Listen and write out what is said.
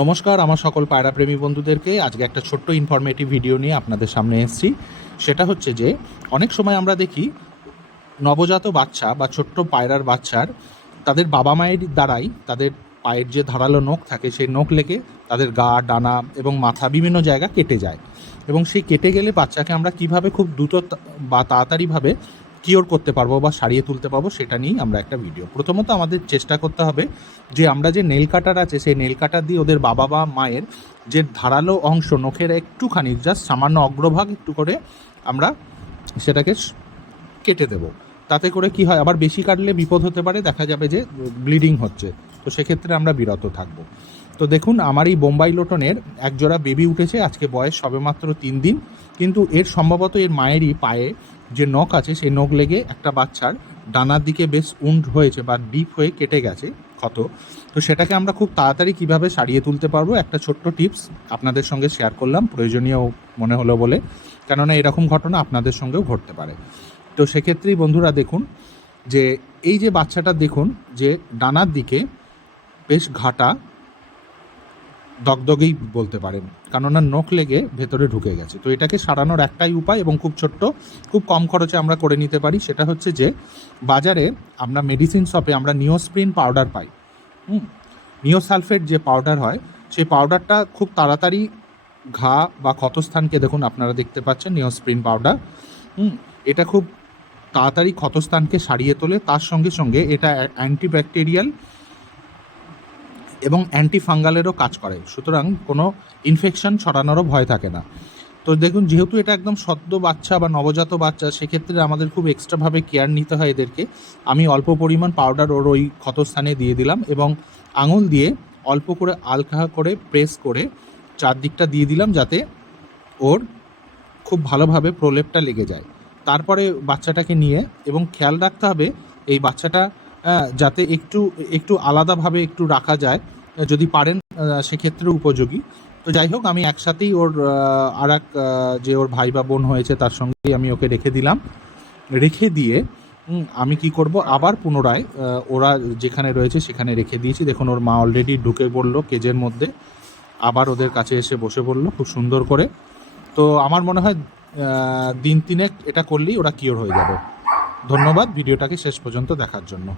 নমস্কার, আমার সকল পায়রাপ্রেমী বন্ধুদেরকে। আজকে একটা ছোট্ট ইনফরমেটিভ ভিডিও নিয়ে আপনাদের সামনে এসেছি। সেটা হচ্ছে যে, অনেক সময় আমরা দেখি নবজাত বাচ্চা বা ছোট্ট পায়রার বাচ্চার, তাদের বাবা মায়ের দ্বারাই তাদের পায়ের যে ধারালো নখ থাকে, সেই নখ লেগে তাদের গা, ডানা এবং মাথা বিভিন্ন জায়গা কেটে যায়। এবং সেই কেটে গেলে বাচ্চাকে আমরা কীভাবে খুব দ্রুত বা তাড়াতাড়িভাবে কিওর করতে পারব বা সারিয়ে তুলতে পারব, সেটা নিয়েই আমরা একটা ভিডিও প্রথমত আমাদের চেষ্টা করতে হবে যে আমরা যে নেল কাটার আছে, সেই নেল কাটার দিয়ে ওদের বাবা বা মায়ের যে ধারালো অংশ, নখের একটুখানি জাস্ট সামান্য অগ্রভাগ একটু করে আমরা সেটাকে কেটে দেব। তাতে করে কি হয়, আবার বেশি কাটলে বিপদ হতে পারে, দেখা যাবে যে ব্লিডিং হচ্ছে। তো সেক্ষেত্রে আমরা বিরত থাকব। তো দেখুন, আমার এই বোম্বাই লোটনের একজোড়া বেবি উঠেছে, আজকে বয়স সবেমাত্র তিন দিন। কিন্তু এর সম্ভবত এর মায়েরই পায়ে যে নখ আছে, সেই নখ লেগে একটা বাচ্চার ডানার দিকে বেশ উন্ড হয়েছে বা ডিপ হয়ে কেটে গেছে ক্ষত। তো সেটাকে আমরা খুব তাড়াতাড়ি কীভাবে সারিয়ে তুলতে পারব? একটা ছোট্ট টিপস আপনাদের সঙ্গে শেয়ার করলাম, প্রয়োজনীয় মনে হলো বলে। কেননা এরকম ঘটনা আপনাদের সঙ্গেও ঘটতে পারে। তো সেক্ষেত্রেই বন্ধুরা দেখুন যে, এই যে বাচ্চাটা দেখুন যে ডানার দিকে বেশ ঘাটা দগদগেই বলতে পারেন। কেননা নখ লেগে ভেতরে ঢুকে গেছে। তো এটাকে সারানোর একটাই উপায় এবং খুব ছোট্ট, খুব কম খরচে আমরা করে নিতে পারি, সেটা হচ্ছে যে বাজারে আমরা মেডিসিন শপে আমরা নিওস্প্রিন পাউডার পাই। হুম? নিওসালফেট যে পাউডার হয় সেই পাউডারটা খুব তাড়াতাড়ি ঘা বা ক্ষতস্থানকে দেখুন, আপনারা দেখতে পাচ্ছেন নিওস্প্রিন পাউডার হুম? এটা খুব তাড়াতাড়ি ক্ষতস্থানকে সারিয়ে তোলে, তার সঙ্গে সঙ্গে এটা অ্যান্টিব্যাকটেরিয়াল এবং অ্যান্টি ফাঙ্গালেরও কাজ করে। সুতরাং কোনো ইনফেকশন ছড়ানোরও ভয় থাকে না। তো দেখুন, যেহেতু এটা একদম সদ্য বাচ্চা বা নবজাত বাচ্চা, সেক্ষেত্রে আমাদের খুব এক্সট্রাভাবে কেয়ার নিতে হয় এদেরকে। আমি অল্প পরিমাণ পাউডার ওর ওই ক্ষতস্থানে দিয়ে দিলাম এবং আঙুল দিয়ে অল্প করে আলখা করে প্রেস করে চারদিকটা দিয়ে দিলাম যাতে ওর খুব ভালোভাবে প্রলেপটা লেগে যায়। তারপরে বাচ্চাটাকে নিয়ে এবং খেয়াল রাখতে হবে, এই বাচ্চাটা যাতে একটু একটু আলাদাভাবে একটু রাখা যায়, যদি পারেন সেক্ষেত্রে উপযোগী। তো যাই হোক, আমি একসাথেই ওর আর এক যে ওর ভাই বা বোন হয়েছে, তার সঙ্গেই আমি ওকে রেখে দিলাম। রেখে দিয়ে আমি কি করব? আবার পুনরায় ওরা যেখানে রয়েছে সেখানে রেখে দিয়েছি। দেখুন, ওর মা অলরেডি ঢুকে পড়ল কেজের মধ্যে। আবার ওদের কাছে এসে বসে পড়ল, খুব সুন্দর করে। তো আমার মনে হয় দিন তিনেক এটা করলেই ওরা কিওর হয়ে যাবে। ধন্যবাদ, ভিডিওটাকে শেষ পর্যন্ত দেখার জন্য।